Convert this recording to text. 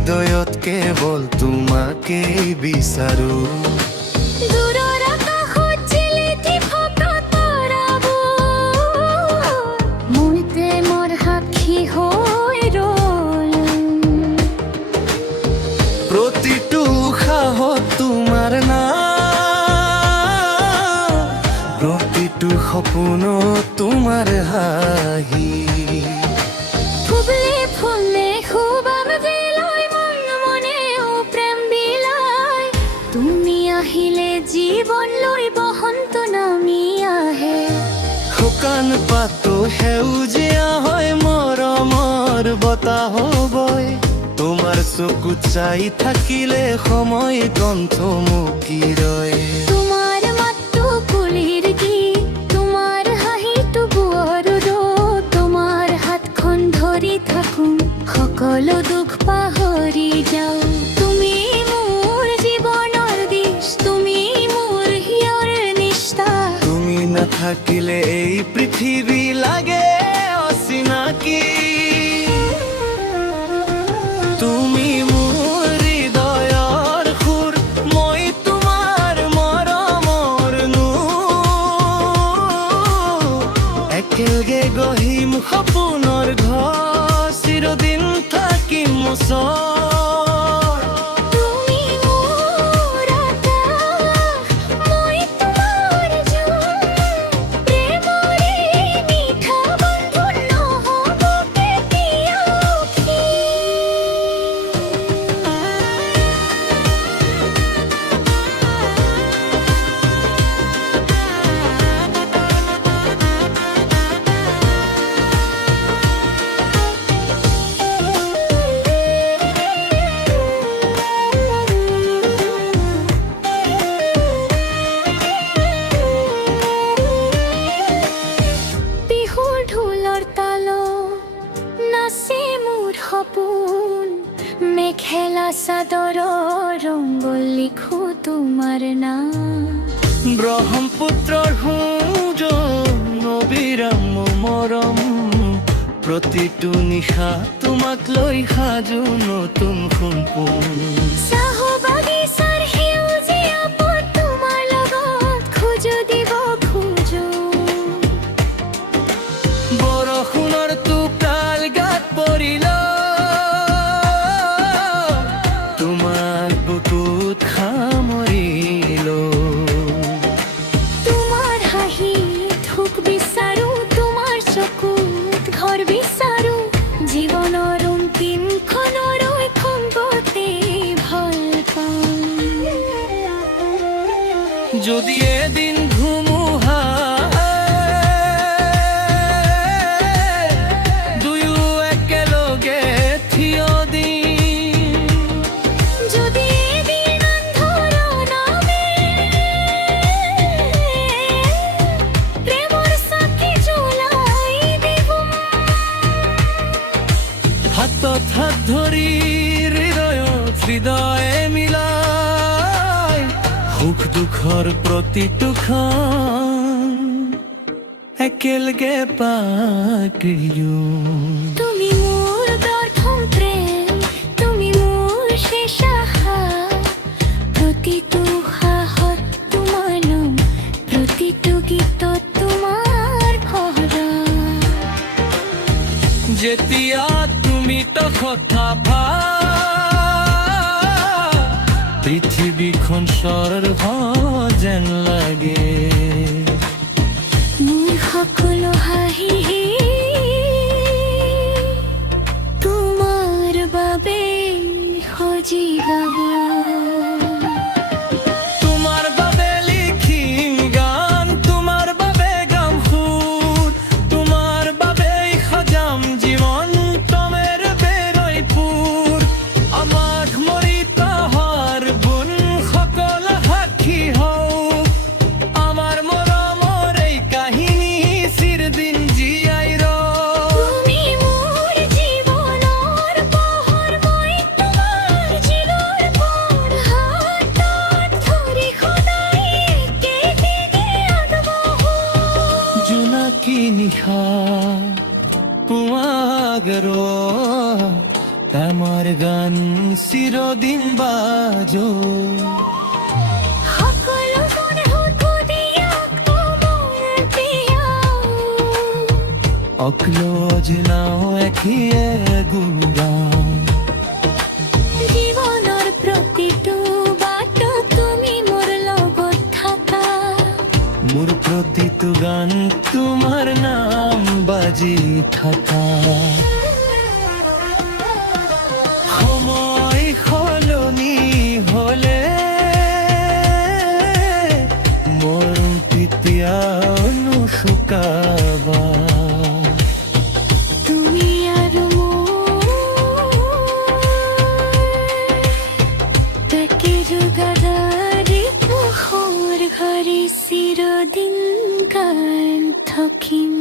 হৃদয়ত কেৱল তোমাকেই বিচাৰো। দূৰৰ আকাশত জিলিকি থকা তৰাবোৰ মোৰ প্ৰেমৰ সাক্ষী হৈ ৰ'ল। প্ৰতিটো উশাহত তোমাৰ নাম, প্ৰতিটো সপোনত তোমাৰ হাঁহি। ফুলে ফুলে সুবাস বিলাই মন মনেও প্ৰেম বিলাই। তুমি আহিলে জীৱন লৈ বসন্ত নামি আহে। শুকান পাতো সেউজীয়া হয়, মৰমৰ বতাহ বয়। তোমাৰ চকুত চাই থাকিলে সময় গ্ৰন্থ মুকি ৰয়। তোমাৰ মাতটো কুলিৰ গীত, তোমাৰ হাঁহিটো বুৱৰ ৰ'দ। তোমাৰ হাতখন ধৰি থাকো, সকলো দুখ পাহৰি যাওঁ। তুমি মোৰ জীৱনৰ দিশ, তুমি মোৰ হিয়ৰ নিষ্ঠা। তুমি নাথাকিলে এই পৃথিৱী লাগে অচিনাকি। তুমি মোৰ হৃদয়ৰ সুৰ, মই তোমাৰ মৰমৰ নূৰ। একেলগে গঢ়িম সপোনৰ ঘৰ, চিৰদিন থাকিম ওচৰ। তুমি মোৰ আকাশ, মই তোমাৰ জোন। প্ৰেমৰে মিঠা বন্ধন নহ'ব কেতিয়াও কি। বিহুৰ ঢোলৰ তালত নাচে মোৰ সপোন। মেখেলা চাদৰৰ ৰংগত লিখো তোমাৰ নাম। ব্ৰহ্মপুত্ৰৰ সোঁজ নবীৰাম মৰম, প্ৰতিটো নিশা তোমাক লৈ সাজো নতুন সপোন। চাহ বাগিচাৰ সেউজীয়া পথ তোমাৰ লগত খোজো দিব খোজো। বৰষুণৰ টোপাল গাত পৰিল, তোমাক বুকুত সামৰিল। তোমাৰ হাঁহিত সুখ বিচাৰো, তোমাৰ চকুত ঘৰ বিচাৰো। জীৱনৰ অন্তিম ক্ষণলৈ সম্পত্তি ভাল পাম। যদি এদিন ধুমুহা দুয়ো একেলগে থিয় দিম। যদি এদিন আন্ধাৰ নামে, প্ৰেমৰ চাকি জ্বলাই দিব। হাতত হাত ধৰি হৃদয়ত হৃদয়ে মিলাই, সুখ দুখৰ প্ৰতিটো ক্ষণ একেলগে পাকৰিম। তুমি মোৰ প্ৰথম প্ৰেম, তুমি মোৰ শেষ আশা। প্ৰতিটো উশাহত তোমাৰ নাম, প্ৰতিটো গীতত তোমাৰ ভৰা। যেতিয়া তুমি তো কথা পৃথিৱীখন স্বৰ্গ যেন লাগে। মোৰ সকলো হাঁহি তোমাৰ বাবে সজি গাব। তোমাৰ বাবে লিখিম গান, তোমাৰ বাবে গাম সুৰ, তোমাৰ বাবে সজাম জীৱন তমেৰ বেৰৈ পুৰ। আমাক মৰিত হোৱাৰ বুন সকল সাক্ষী হওক, আমাৰ মৰমৰ এই কাহিনী চিৰদিন জীয়াই ৰওক। তুমি মোৰ জীৱনৰ পোহৰ, মই তোমাৰ জিলৰ পোহৰ। চিরদিন বাজো সকলো বন্ধু দিয়ক তোমার প্রিয় অক্লোজ নাও এখিয়ে গুগাম জীৱনৰ প্ৰতিটো বাট তুমি মোৰ লগত থাকা মোৰ প্ৰতিটো গান তোমাৰ নাম বাজি থাকা সময় সলনি হলে মৰম কেতিয়াও নুশুকাবা তুমি আৰু তাকে যোগাদাৰি মুখৰ ঘৰে চিৰদিন গান থাকিম